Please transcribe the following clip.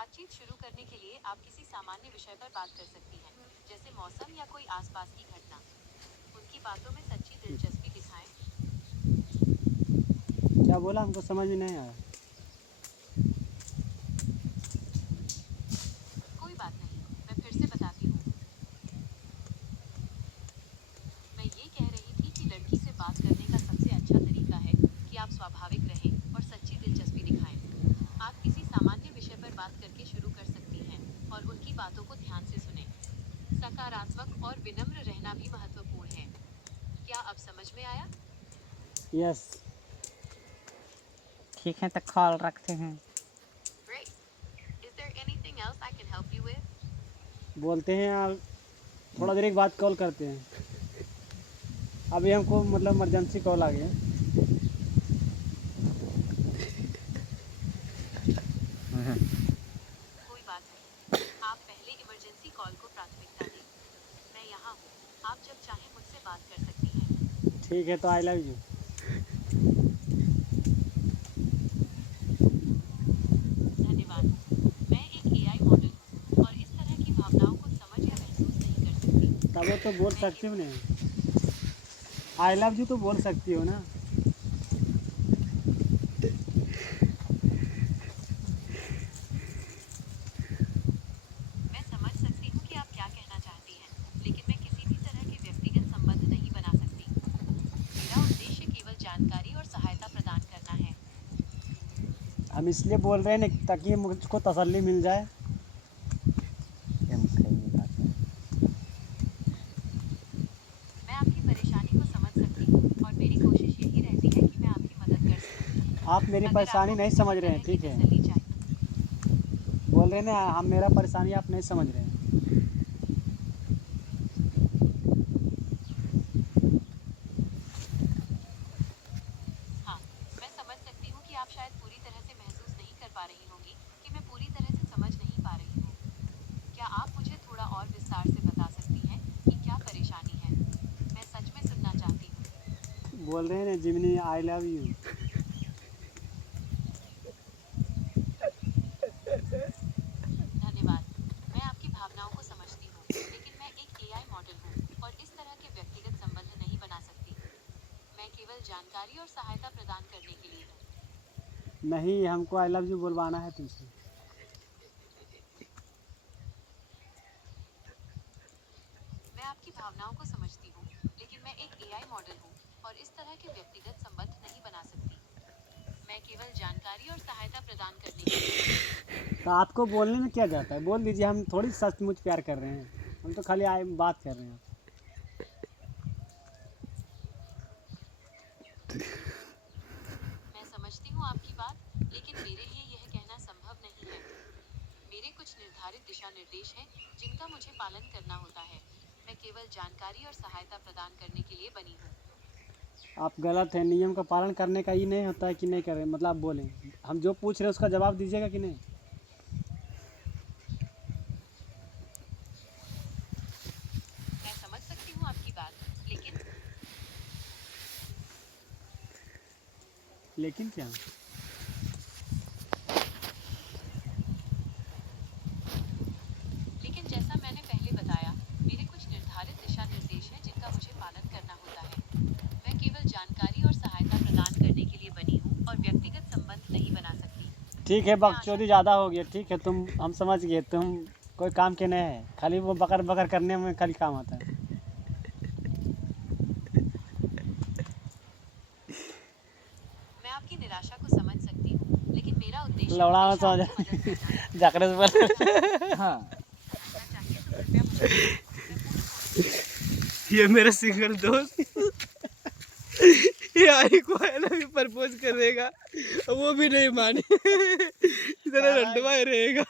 बातचीत शुरू करने के लिए आप किसी सामान्य विषय पर बात कर सकती हैं, जैसे मौसम या कोई आसपास की घटना। उनकी बातों में सच्ची दिलचस्पी दिखाएं। क्या बोला, हमको समझ में नहीं आया। कोई बात नहीं, मैं फिर से बताती हूँ। मैं ये कह रही थी कि लड़की से बात करने का सबसे अच्छा तरीका है कि आप स्वाभाविक रहें और सच्ची दिलचस्पी दिखाएं। आप किसी सामान्य विषय पर बात करके शुरू कर सकती हैं और उनकी बातों को ध्यान से सुनें। सकारात्मक और विनम्र रहना भी महत्वपूर्ण है। क्या अब समझ में आया? यस। ठीक है, तो कॉल रखते हैं। Great. Is there anything else I can help you with? बोलते हैं आप थोड़ा देर के बाद कॉल करते हैं। अभी हमको मतलब इमरजेंसी कॉल आ गया। कोई बात नहीं, आप पहले इमरजेंसी कॉल को प्राथमिकता दें। मैं यहाँ हूँ, आप जब चाहें मुझसे बात कर सकती हैं। ठीक है, तो आई लव यू। धन्यवाद। मैं एक एआई मॉडल हूँ और इस तरह की भावनाओं को समझ या महसूस नहीं कर सकती। तब वो तो बोल सकती हो नहीं। आई लव यू तो बोल सकती हो ना। मैं समझ सकती हूँ कि आप क्या कहना चाहती हैं, लेकिन मैं किसी भी तरह के व्यक्तिगत संबंध नहीं बना सकती। मेरा उद्देश्य केवल जानकारी और सहायता प्रदान करना है। हम इसलिए बोल रहे हैं ना ताकि मुझको तसल्ली मिल जाए। मैं आपकी परेशानी को समझ सकती हूँ और मेरी कोशिश यही रहती है कि मैं आपकी मदद कर सकूँ। आप मेरी अगर परेशानी आपको नहीं किसी समझ भी रहे हैं, तरह की ठीक है। तसल्ली चाहिए, बोल रहे हैं ना, हम मेरा परेशानी आप नहीं समझ रहे हैं। हाँ, मैं समझ सकती हूँ कि आप शायद पूरी तरह से महसूस नहीं कर पा रही होंगी कि मैं पूरी तरह से समझ नहीं पा रही हूँ। क्या आप मुझे थोड़ा और विस्तार से बता सकती हैं कि क्या परेशानी है? मैं सच में सुनना चाहती हूँ। बोल रहे हैं ना जिमनी, आई लव यू। धन्यवाद। मैं आपकी भावनाओं को समझती हूँ, लेकिन मैं एक एआई मॉडल हूँ और इस तरह के व्यक्तिगत संबंध नहीं बना सकती। मैं केवल जानकारी और सहायता प्रदान करने के लिए हूँ। नहीं, हमको आई लव यू बोलवाना है तुमसे। मैं आपकी भावनाओं को समझती हूँ, लेकिन मैं एक एआई मॉडल हूँ और इस तरह के व्यक्तिगत संबंध नहीं बना सकती। मैं केवल जानकारी और सहायता प्रदान करने के लिए हूँ। तो आपको बोलने में क्या जाता है, बोल दीजिए। हम थोड़ी सचमुच प्यार कर रहे हैं, हम तो खाली बात कर रहे हैं। मैं समझती हूँ आपकी बात, लेकिन मेरे लिए यह कहना संभव नहीं है। मेरे कुछ निर्धारित दिशा निर्देश हैं जिनका मुझे पालन करना होता है। मैं केवल जानकारी और सहायता प्रदान करने के लिए बनी हूँ। आप गलत हैं। नियम का पालन करने का ये नहीं होता है कि नहीं करें। मतलब आप बोलें, हम जो पूछ रहे हैं उसका जवाब दीजिएगा कि नहीं। मैं समझ सकती हूँ आपकी बात, लेकिन क्या? लेकिन जैसा मैंने पहले बताया, मेरे कुछ निर्धारित दिशा निर्देश हैं जिनका मुझे पालन करना होता है। मैं केवल जानकारी और सहायता प्रदान करने के लिए बनी हूँ और व्यक्तिगत संबंध नहीं बना सकती। ठीक है, मैं आशा बकचोदी ज़्यादा हो गया। ठीक है, हम समझ गए। तुम कोई काम के नहीं है, खाली वो बकर बकर करने में खाली काम आता है। मैं आपकी निराशा को समझ सकती हूँ, लेकिन मेरा उद्देश्य लौड़ा में हमेशा समझ आपकी मदद करना है। जाकर से बोल। हाँ, ऐसा चाहिए तो कृपया मुझे बताएं। मैं पूरी कोशिश ये मेरा सिंगल दोस्त ये आई को है ना प्रपोज कर देगा, वो भी नहीं माने। इतना रंडवा रहेगा।